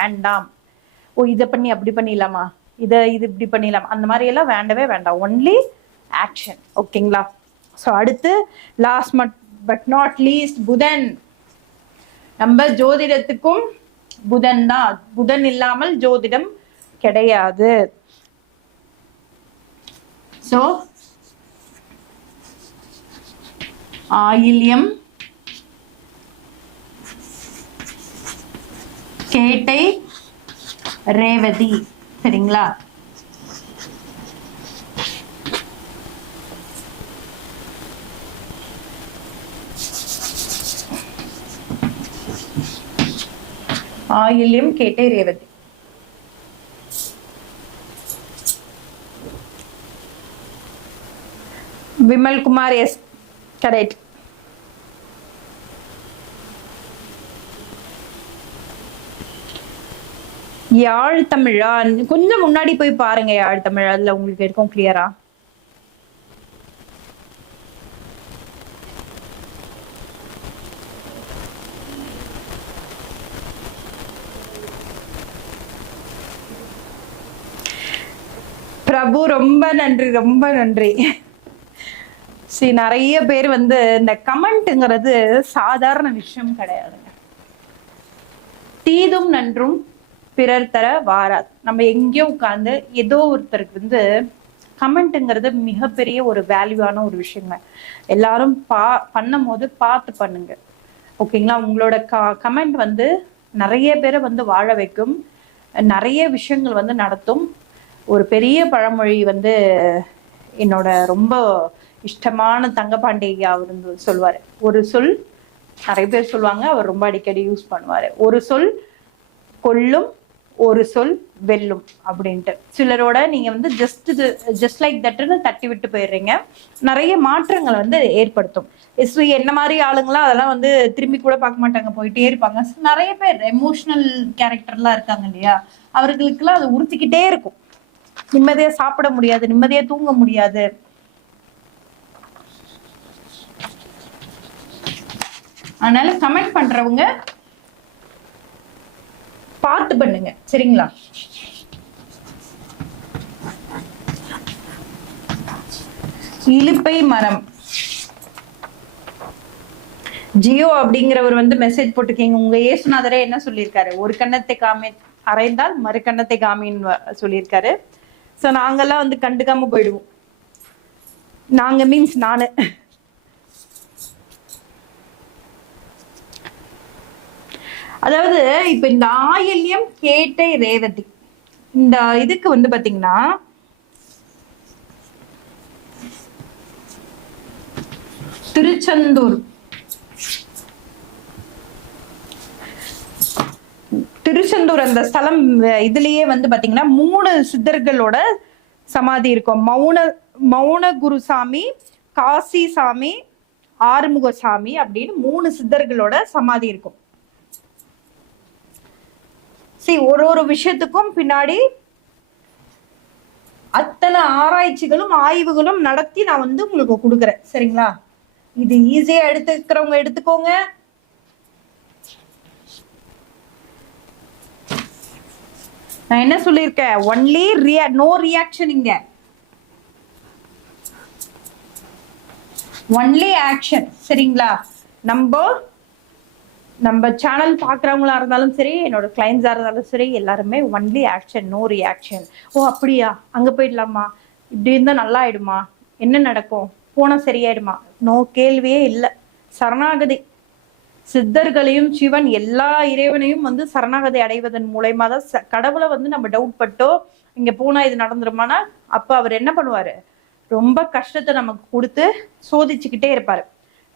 வேண்டாம். ஓ இதை பண்ணி அப்படி பண்ணிடலாமா, இது இப்படி பண்ணிடலாம், அந்த மாதிரி எல்லாம் வேண்டவே வேண்டாம். Only action. ஓகேங்களா? ஸோ அடுத்து லாஸ்ட் பட் நாட் லீஸ்ட் புதன். நம்ம ஜோதிடத்துக்கும் புதன் தான். புதன் இல்லாமல் ஜோதிடம் கிடையாது. ஸோ ஆயில்யம், கேட்டை, ரேவதி. சரிங்களா? ஆயில்யம், கேட்டை, ரேவதி. Vimal Kumar, yes correct. யாழ் தமிழா? கொஞ்சம் முன்னாடி போய் பாருங்க யாழ் தமிழ், அதுல உங்களுக்கு இருக்கும் கிளியரா. பிரபு ரொம்ப நன்றி, ரொம்ப நன்றி. சரி, நிறைய பேர் வந்து இந்த கமெண்ட்ங்கிறது சாதாரண விஷயம் கிடையாதுங்க. தீதும் நன்றும் பிறர் தர வாராது. நம்ம எங்கேயோ உட்கார்ந்து ஏதோ ஒருத்தருக்கு வந்து கமெண்ட்டுங்கிறது மிகப்பெரிய ஒரு வேல்யூவான ஒரு விஷயங்க. எல்லாரும் பண்ணும் போது பார்த்து பண்ணுங்க. ஓகேங்களா? உங்களோட கமெண்ட் வந்து நிறைய பேரை வந்து வாழ வைக்கும், நிறைய விஷயங்கள் வந்து நடத்தும். ஒரு பெரிய பழமொழி வந்து என்னோட ரொம்ப இஷ்டமான தங்கபாண்டியா அவர் வந்து சொல்லுவாரு. ஒரு சொல், நிறைய பேர் சொல்லுவாங்க, அவர் ரொம்ப அடிக்கடி யூஸ் பண்ணுவாரு. ஒரு சொல் கொல்லும், ஒரு சொல் வெல்லும் அப்படின்ட்டு. சிலரோட நீங்க வந்து ஜஸ்ட் லைக் தட்னு தட்டி விட்டு போயிடுறீங்க, நிறைய மாற்றங்களை வந்து ஏற்படுத்தும். என்ன மாதிரி ஆளுங்களாம் அதெல்லாம் வந்து திரும்பி கூட பார்க்க மாட்டாங்க, போயிட்டே இருப்பாங்க. நிறைய பேர் எமோஷனல் கேரக்டர்லாம் இருக்காங்க இல்லையா, அவர்களுக்கெல்லாம் அது உறுத்திக்கிட்டே இருக்கும். நிம்மதியா சாப்பிட முடியாது, நிம்மதியா தூங்க முடியாது. அதனால கமெண்ட் பண்றவங்க பார்த்து பண்ணுங்க. சரிங்களா? இலுப்பை மரம். ஜியோ அப்படிங்கிறவர் வந்து மெசேஜ் போட்டுக்கீங்க. உங்க இயேசுநாதரே என்ன சொல்லியிருக்காரு? ஒரு கண்ணத்தை காமி அறைந்தால் மறு கண்ணத்தை காமின்னு சொல்லியிருக்காரு. ஸோ நாங்கெல்லாம் வந்து கண்டுக்காம போயிடுவோம். நாங்க மீன்ஸ் நானு. அதாவது இப்ப இந்த ஆயில்யம், கேட்டை, ரேவதி இந்த இதுக்கு வந்து பாத்தீங்கன்னா திருச்செந்தூர் அந்த ஸ்தலம் இதுலயே வந்து பாத்தீங்கன்னா 3 சித்தர்களோட சமாதி இருக்கும். மௌன குருசாமி, காசி சாமி, ஆறுமுகசாமி அப்படின்னு 3 சித்தர்களோட சமாதி இருக்கும். ஒரு விஷயத்துக்கும் பின்னாடி அத்தனை ஆராய்ச்சிகளும் ஆய்வுகளும் நடத்தி நான் வந்து உங்களுக்கு கொடுக்குறேன். சரிங்களா? இது ஈஸியா எடுத்துக்கிறவங்க எடுத்துக்கோங்க. நான் என்ன சொல்லியிருக்கேன்? ஒன்லி நோ ரியாக்ஷன், இங்க ஒன்லி ஆக்ஷன். சரிங்களா? நம்ம சேனல் பாக்குறவங்களா இருந்தாலும் சரி, என்னோட கிளைண்ட்ஸா இருந்தாலும் சரி, எல்லாருமே ஒன்லி ஆக்ஷன், நோ ரியாக்ஷன். ஓ அப்படியா, அங்க போயிடலாமா, இப்படி இருந்தா நல்லா ஆயிடுமா, என்ன நடக்கும், போனா சரியாயிடுமா, நோ, கேள்வியே இல்லை. சரணாகதி. சித்தர்களையும் சிவன் எல்லா இறைவனையும் வந்து சரணாகதி அடைவதன் மூலயமா தான் கடவுளை வந்து நம்ம டவுட் பட்டோ இங்க போனா இது நடந்துருமானா, அப்ப அவர் என்ன பண்ணுவாரு? ரொம்ப கஷ்டத்தை நமக்கு கொடுத்து சோதிச்சுக்கிட்டே இருப்பாரு.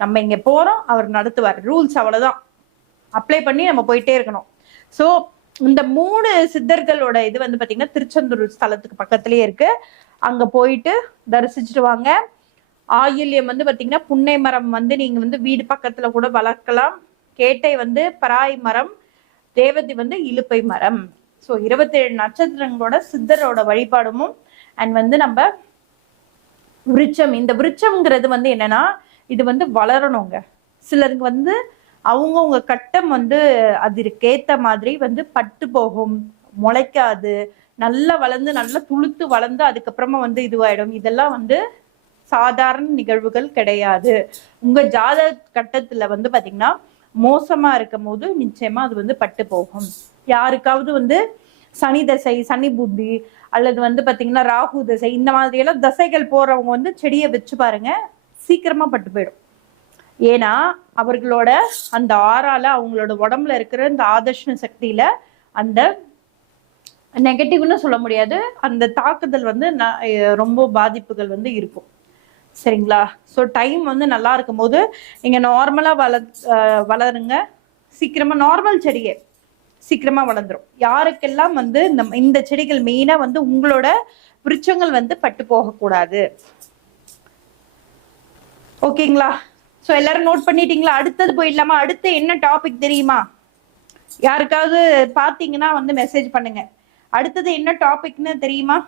நம்ம இங்க போறோம், அவர் நடத்துவார். ரூல்ஸ் அவ்வளவுதான், அப்ளை பண்ணி நம்ம போயிட்டே இருக்கணும். ஸோ இந்த 3 சித்தர்களோட இது வந்து பாத்தீங்கன்னா திருச்செந்தூர் ஸ்தலத்துக்கு பக்கத்துலயே இருக்கு. அங்க போயிட்டு தரிசிச்சுட்டு வாங்க. ஆயில்யம் வந்து பாத்தீங்கன்னா புன்னை மரம் வந்து நீங்க வந்து வீடு பக்கத்துல கூட வளர்க்கலாம். கேட்டை வந்து பராய் மரம், ரேவதி வந்து இலுப்பை மரம். ஸோ 27 நட்சத்திரங்களோட சித்தரோட வழிபாடும். அண்ட் வந்து நம்ம விருட்சம், இந்த விருட்சம்ங்கிறது வந்து என்னன்னா இது வந்து வளரணுங்க. சிலருக்கு வந்து அவங்க உங்க கட்டம் வந்து அதற்கேத்த மாதிரி வந்து பட்டு போகும், முளைக்காது, நல்லா வளர்ந்து நல்லா துளுத்து வளர்ந்து அதுக்கப்புறமா வந்து இதுவாயிடும். இதெல்லாம் வந்து சாதாரண நிகழ்வுகள் கிடையாது. உங்க ஜாதக கட்டத்துல வந்து பாத்தீங்கன்னா மோசமா இருக்கும் போது நிச்சயமா அது வந்து பட்டு போகும். யாருக்காவது வந்து சனி தசை, சனி புத்தி, அல்லது வந்து பாத்தீங்கன்னா ராகு தசை, இந்த மாதிரி எல்லாம் தசைகள் போறவங்க வந்து செடியை வச்சு பாருங்க, சீக்கிரமா பட்டு போயிடும். ஏன்னா அவர்களோட அந்த ஆறால அவங்களோட உடம்புல இருக்கிற இந்த ஆதர்ஷண சக்தியில அந்த நெகட்டிவ்னு சொல்ல முடியாது, அந்த தாக்குதல் வந்து ரொம்ப பாதிப்புகள் வந்து இருக்கும். சரிங்களா? ஸோ டைம் வந்து நல்லா இருக்கும் போது நீங்க நார்மலா வளருங்க. சீக்கிரமா நார்மல் செடியே சீக்கிரமா வளர்ந்துரும். யாருக்கெல்லாம் வந்து இந்த செடிகள் மெயினா வந்து உங்களோட விருட்சங்கள் வந்து பட்டு போகக்கூடாது. ஓகேங்களா? ஸோ எல்லாரும் நோட் பண்ணிட்டீங்களா? அடுத்தது போயிடலாமா? அடுத்து என்ன டாபிக் தெரியுமா? யாருக்காவது பாத்தீங்கன்னா வந்து மெசேஜ் பண்ணுங்க. அடுத்தது என்ன டாபிக்னு தெரியுமா?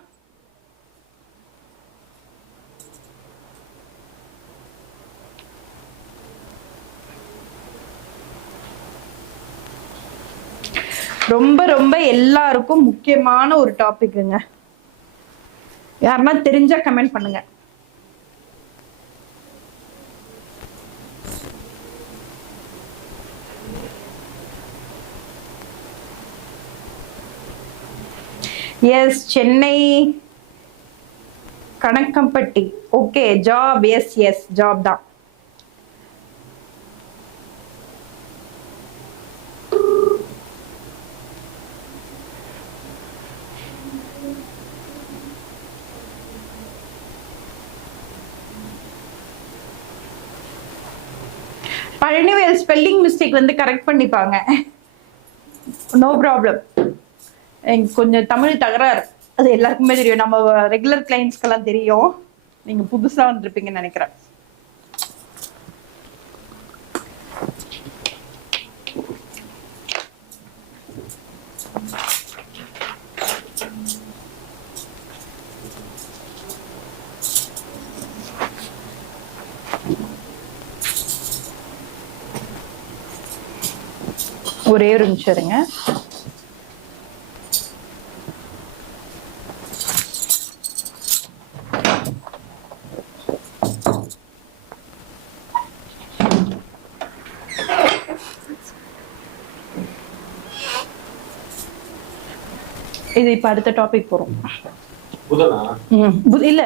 ரொம்ப ரொம்ப எல்லாருக்கும் முக்கியமான ஒரு டாபிக்ங்க. யாருன்னா தெரிஞ்சா கமெண்ட் பண்ணுங்க. Yes, Chennai Kanakkampatti. Okay, job. Yes yes, job தான். பழனிவேல் ஸ்பெல்லிங் மிஸ்டேக் வந்து கரெக்ட் பண்ணிப்பாங்க. No problem. கொஞ்சம் தமிழ் தகராறு, அது எல்லாருக்குமே தெரியும். நம்ம ரெகுலர் கிளைண்ட்ஸ்க்கெல்லாம் தெரியும். நீங்க புதுசா வந்திருப்பீங்கன்னு நினைக்கிறேன். ஒரே ஒரு நிமிஷம் இருங்க. இது இப்ப அடுத்த டாபிக் போறோம். இல்ல